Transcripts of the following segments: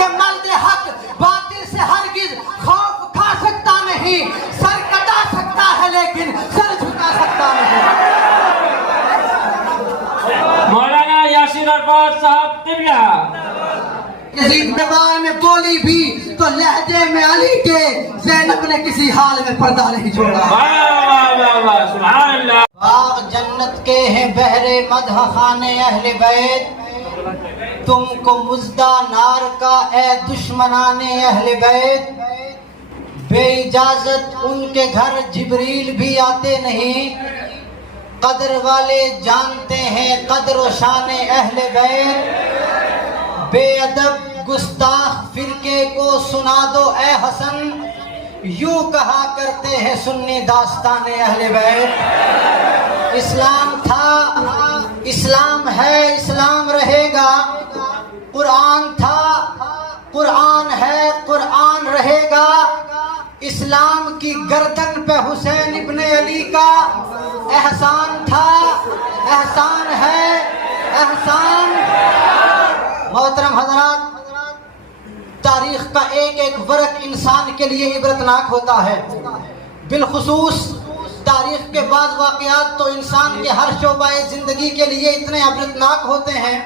کہ مرد حق باطل سے ہرگز خوف کھا سکتا نہیں، سر کٹا سکتا ہے لیکن سر جھکا سکتا نہیں۔ مولانا یاسر عرفات صاحب قبلہ۔ یزید دیوار میں بولی بھی تو لہجے میں علی کے، زینب نے کسی حال میں پردہ نہیں چھوڑا۔ سبحان اللہ۔ باغ جنت کے ہیں بہرے مدح خانے اہل بیت، تم کو مزدہ نار کا اے دشمنان اہل بیت۔ بے اجازت ان کے گھر جبریل بھی آتے نہیں، قدر والے جانتے ہیں قدر و شان اہل بیت۔ بے ادب گستاخ فرقے کو سنا دو اے حسن، یوں کہا کرتے ہیں سنی داستان اہل بیت۔ اسلام تھا، اسلام ہے، اسلام رہے گا۔ قرآن تھا، قرآن ہے، قرآن رہے گا۔ اسلام کی گردن پہ حسین ابن علی کا احسان تھا، احسان ہے، احسان۔ محترم حضرات، تاریخ کا ایک ایک ورق انسان کے لیے عبرتناک ہوتا ہے، بالخصوص تاریخ کے بعض واقعات تو انسان کے ہر شعبہ زندگی کے لیے اتنے عبرتناک ہوتے ہیں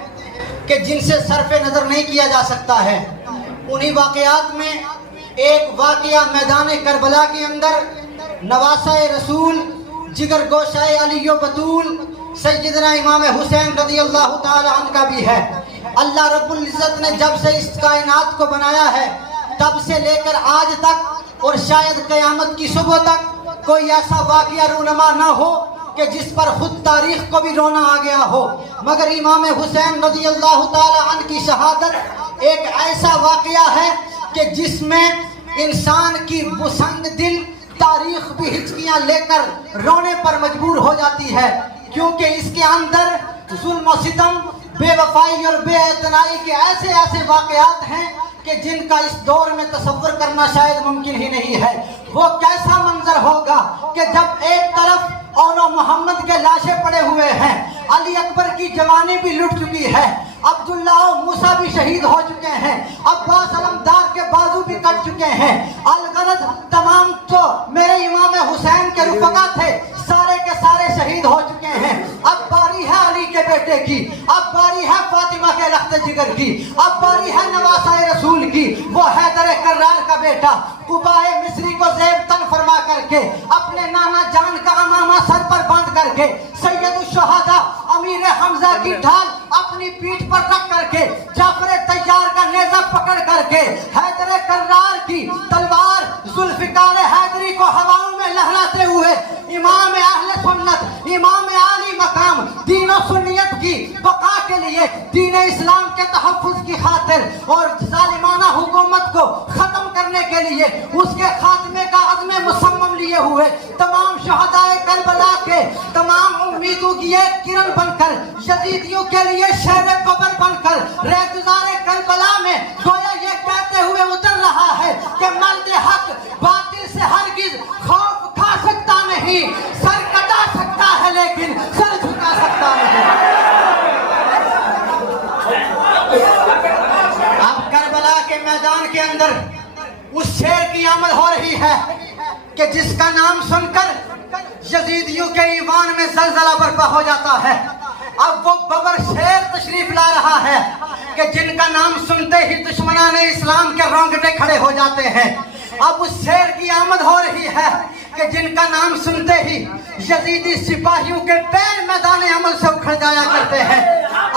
کہ جن سے صرف نظر نہیں کیا جا سکتا ہے۔ انہی واقعات میں ایک واقعہ میدان کربلا کے اندر نواسہ رسول، جگر گوشہ علی و بطول سیدنا امام حسین رضی اللہ تعالی عنہ کا بھی ہے۔ اللہ رب العزت نے جب سے اس کائنات کو بنایا ہے تب سے لے کر آج تک اور شاید قیامت کی صبح تک کوئی ایسا واقعہ رونما نہ ہو کہ جس پر خود تاریخ کو بھی رونا آ گیا ہو، مگر امام حسین رضی اللہ تعالی عنہ کی شہادت ایک ایسا واقعہ ہے کہ جس میں انسان کی مسنگ دل تاریخ بھی ہچکیاں لے کر رونے پر مجبور ہو جاتی ہے، کیونکہ اس کے اندر ظلم و ستم، بے وفائی اور بے اعتنائی کے ایسے ایسے واقعات ہیں کہ جن کا اس دور میں تصور کرنا شاید ممکن ہی نہیں ہے۔ وہ کیسا منظر ہوگا کہ جب ایک طرف اولو محمد کے لاشیں پڑے ہوئے ہیں، علی اکبر کی جوانی بھی لٹ چکی ہے، عبداللہ و موسیٰ بھی شہید ہو چکے ہیں، عباس علمدار کے بازو بھی کٹ چکے ہیں، الغرض تمام جو میرے امام حسین کے رفقا تھے سارے کے سارے شہید ہو چکے ہیں۔ اب باری ہے علی کے بیٹے کی، اب باری ہے فاطمہ کے لخت جگر کی، اب باری ہے نواسہ رسول کی، وہ حیدر کرار کا بیٹا قبائے مصری کو زیب تن فرما کر کے اپنے نانا جان کا امامہ سر پر باندھ کر کے سید الشہداء امیر حمزہ کی ڈھال اپنی پیٹھ پر رکھ کر کے جعفر طیار کا نیزہ پکڑ کر کے حیدر کرار کی تلوار ذوالفقار حیدری کو ہواؤں میں لہراتے ہوئے امام اہل سنت، امام عالی مقام دین و سنیت کی بقا کے لیے، دین اسلام کے تحفظ کی خاطر اور ظالمانہ حکومت کو ختم کرنے کے لیے اس کے خاتمے کا عزم مصمم لیے ہوئے تمام شہداء کربلا کے تمام امیدوں کی ایک کرن بن کر، یزیدیوں کے لیے شہر قبر بن کر رہگزار کربلا میں گویا یہ کہتے ہوئے اتر رہا ہے کہ مرد حق باطل سے ہرگز خوف کھا سکتا نہیں، سر کٹا سکتا ہے لیکن سر جھکا سکتا نہیں۔ اب کربلا کے میدان کے اندر اس شیر کی آمد ہو رہی ہے کہ جس کا نام سن کر یزیدیوں کے ایوان میں زلزلہ برپا ہو جاتا ہے۔ اب وہ ببر شیر تشریف لا رہا ہے کہ جن کا نام سنتے ہی دشمنان اسلام کے رونگٹے کھڑے ہو جاتے ہیں۔ اب اس شیر کی آمد ہو رہی ہے کہ جن کا نام سنتے ہی یزیدی سپاہیوں کے پیر میدان عمل سے اکھڑ جایا کرتے ہیں۔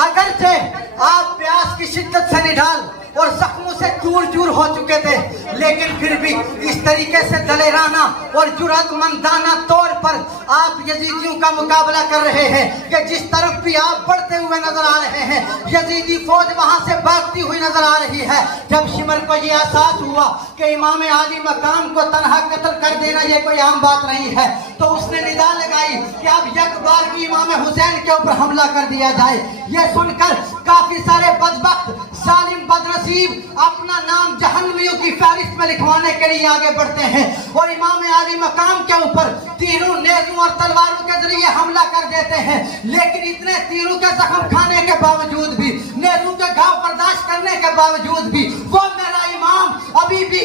اگرچہ آپ پیاس کی شدت سے نڈال اور زخموں سے چور چور ہو چکے تھے، لیکن پھر بھی اس طریقے سے دلیرانہ اور جرأت مندانہ طور پر آپ یزیدیوں کا مقابلہ کر رہے ہیں کہ جس طرف بھی آپ بڑھتے ہوئے نظر آ رہے ہیں یزیدی فوج وہاں سے بھاگتی ہوئی نظر آ رہی ہے۔ جب شمر کو یہ احساس ہوا کہ امام عالی مقام کو تنہا قتل کر دینا یہ کوئی عام بات نہیں ہے تو اس نے ندا لگائی کہ اب یک بار کی امام حسین کے اوپر حملہ کر دیا جائے۔ یہ سن کر کافی سارے بدبخت ظالم بدنصیب اپنا نام جہنمیوں کی فہرست میں لکھوانے کے لیے آگے بڑھتے ہیں اور امام عالی مقام کے اوپر تیروں، نیزوں اور تلواروں کے ذریعے حملہ کر دیتے ہیں، لیکن اتنے تیروں کے زخم کھانے کے باوجود بھی، نیزوں کے گھاؤ برداشت کرنے کے باوجود بھی وہ میرا امام ابھی بھی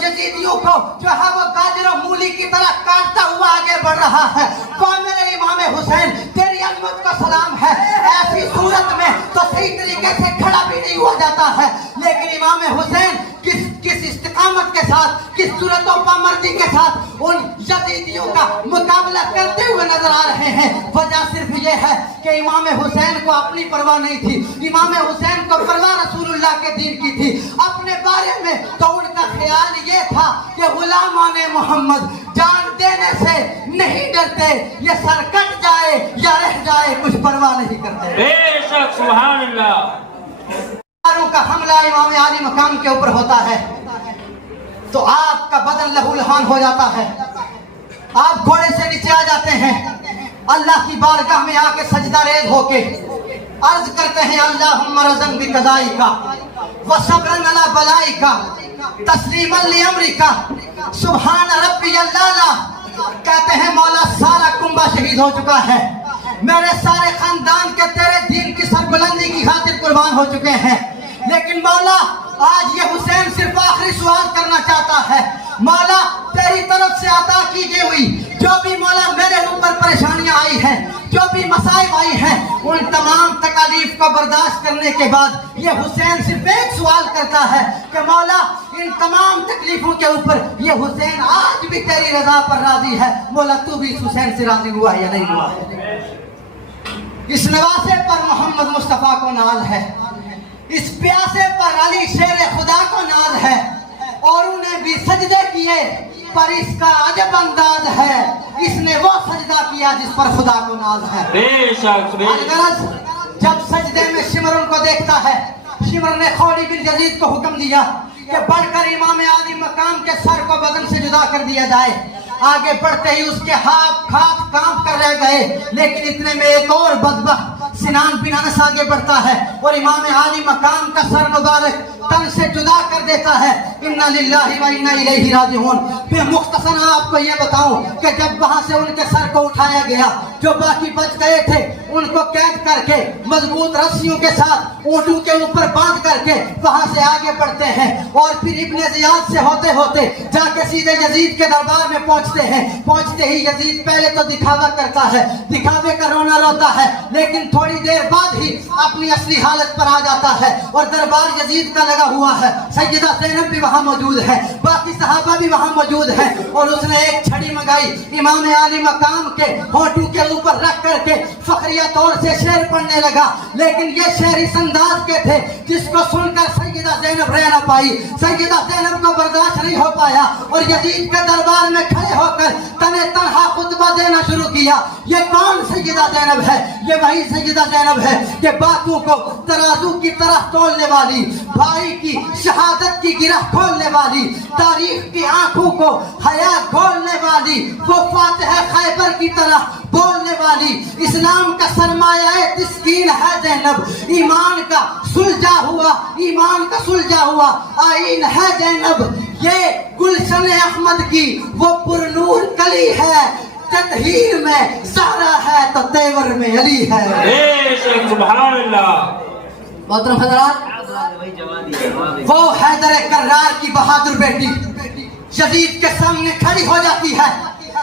یزیدیوں کو جو ہے وہ گاجر و مولی کی طرح کاٹتا ہوا آگے بڑھ رہا ہے. وہ میرے امام حسین تیری عظمت کا سلام ہے. ایسی صورت میں تو صحیح طریقے سے کھڑا بھی نہیں ہوا جاتا ہے, لیکن امام حسین کس استقامت کے ساتھ, کس صورت و پامردی کے ساتھ ان یزیدیوں کا مقابلہ کرتے ہوئے نظر آ رہے ہیں. وجہ صرف یہ ہے کہ امام حسین کو اپنی پرواہ نہیں تھی. امام حسین کو پرواہ رسول اللہ کے دین کی تھی. اپنے بارے میں تو ان کا خیال یہ تھا کہ غلامان محمد جان دینے سے نہیں ڈرتے, یہ سر کٹ جائے یا رہ جائے کچھ پرواہ نہیں کرتے. بے شک سبحان اللہ. کا حملہ امام عالی مقام کے اوپر ہوتا ہے تو آپ کا بدن لہو لہان ہو جاتا ہے. آپ گھوڑے سے نیچے آ جاتے ہیں, اللہ کی بارگاہ میں آ کے سجدہ ریز ہو کے عرض کرتے ہیں اللہم رضن بقضائک وصبرن علی بلائک تسلیما لامرک سبحان ربی الاعلی. کہتے ہیں مولا سارا کنبہ شہید ہو چکا ہے, میرے سارے خاندان کے تیرے دین کی سربلندی کی خاطر قربان ہو چکے ہیں, لیکن مولا آج یہ حسین صرف آخری سوال کرنا چاہتا ہے. مولا تیری طرف سے عطا کی گئی ہوئی جو بھی مولا میرے اوپر پریشانیاں آئی ہیں, جو بھی مصائب آئی ہیں, ان تمام تکالیف کو برداشت کرنے کے بعد یہ حسین صرف ایک سوال کرتا ہے کہ مولا ان تمام تکلیفوں کے اوپر یہ حسین آج بھی تیری رضا پر راضی ہے. مولا تو بھی اس حسین سے راضی ہوا یا نہیں ہوا ہے؟ اس نواسے پر محمد مصطفیٰ کو ناز ہے, اس پیاسے پر علی شیر خدا کو ناز ہے, اور انہیں بھی سجدے کیے پر اس کا عجب انداز ہے, اس نے وہ سجدہ کیا جس پر خدا کو ناز ہے. بے شک الغرض جب سجدے میں شمر ان کو دیکھتا ہے, شمر نے خولی بن یزید کو حکم دیا کہ بڑھ کر امام عالی مقام کے سر کو بدن سے جدا کر دیا جائے. آگے بڑھتے ہی اس کے ہاتھ کانپ کر رہ گئے, لیکن اتنے میں ایک اور بدبخت سنان بن انس آگے بڑھتا ہے اور امام عالی مقام کا سر مبارک تن سے جدا کر دیتا ہے. انا للہ و انا الیہ راجعون. پھر مختصراً آپ کو یہ بتاؤں کہ جب وہاں سے ان کے سر کو اٹھایا گیا, جو باقی بچ گئے تھے ان کو قید کر کے مضبوط رسیوں کے ساتھ اونٹوں کے اوپر باندھ کر کے وہاں سے آگے بڑھتے ہیں, اور پھر ابن زیاد سے ہوتے ہوتے جا کے سیدھے یزید کے دربار میں پہنچتے ہیں. پہنچتے ہی یزید پہلے تو دکھاوا کرتا ہے, دکھاوے کا رونا روتا ہے, لیکن تھوڑی دیر بعد ہی اپنی اصلی حالت پر آ جاتا ہے اور دربار یزید کا لگا ہوا ہے. سیدہ زینب بھی وہاں موجود ہے, باقی صحابہ بھی وہاں موجود ہیں, اور اس نے ایک چھڑی منگائی, امام عالی مقام کے ہونٹوں کے اوپر رکھ کر کے فخریہ طور سے شعر پڑھنے لگا. لیکن یہ شعر اس انداز کے تھے جس کو سن کر سیدہ زینب رہ نہ پائی. سیدہ زینب کو برداشت نہیں ہو پایا اور یزید کے دربار میں کھڑے ہو کر تنہا خطبہ دینا شروع کیا. یہ کون سیدہ زینب ہے؟ یہ وہی سیدہ زینب ہے کہ باتوں کو ترازو کی طرح تولنے والی, بھائی کی شہادت کی گرہ کھولنے والی, تاریخ کی آنکھوں کو حیا کھولنے والی, وہ فاتح خیبر کی طرح بولنے والی, اسلام کا سرمایہ تسکین ہے زینب, ایمان کا سلجھا ہوا آئین ہے زینب. یہ گلشن احمد کی وہ پرنور کلی ہے, تطہیر میں زہرا ہے تو تیور میں علی ہے. بے شک سبحان اللہ. محترم حضرات, وہ حیدر کرار کی بہادر بیٹی یزید کے سامنے کھڑی ہو جاتی ہے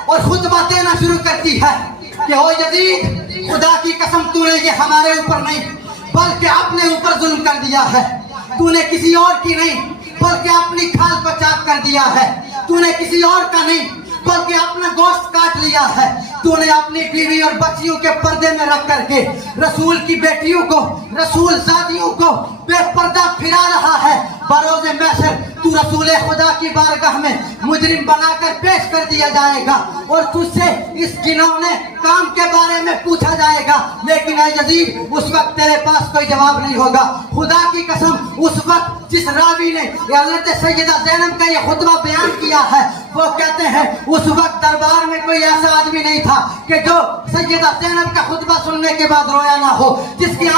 اور خطبہ دینا شروع کرتی ہے کہ او یزید, خدا کی قسم تو نے یہ ہمارے اوپر نہیں بلکہ اپنے اوپر ظلم کر دیا ہے. تو نے کسی اور کی نہیں بلکہ اپنی کھال کو چاک کر دیا ہے. تو نے کسی اور کا نہیں بلکہ اپنا گوشت کاٹ لیا ہے. تو نے اپنی بیوی اور بچیوں کے پردے میں رکھ کر کے رسول کی بیٹیوں کو, رسول زادیوں کو بے پردہ پھرا رہا ہے. بروز محشر تو رسول خدا کی بارگاہ میں مجرم بنا کر پیش کر دیا جائے گا اور تجھ سے اس گناونے کام کے بارے میں پوچھا جائے گا. لیکن اے یزید, اس وقت تیرے پاس کوئی جواب نہیں ہوگا. خدا کی قسم, اس وقت جس راوی نے حضرت سیدہ زینب کا یہ خطبہ بیان کیا ہے وہ کہتے ہیں اس وقت دربار میں کوئی ایسا آدمی نہیں تھا کہ جو سیدہ زینب کا خطبہ سننے کے بعد رویا نہ ہو, جس کی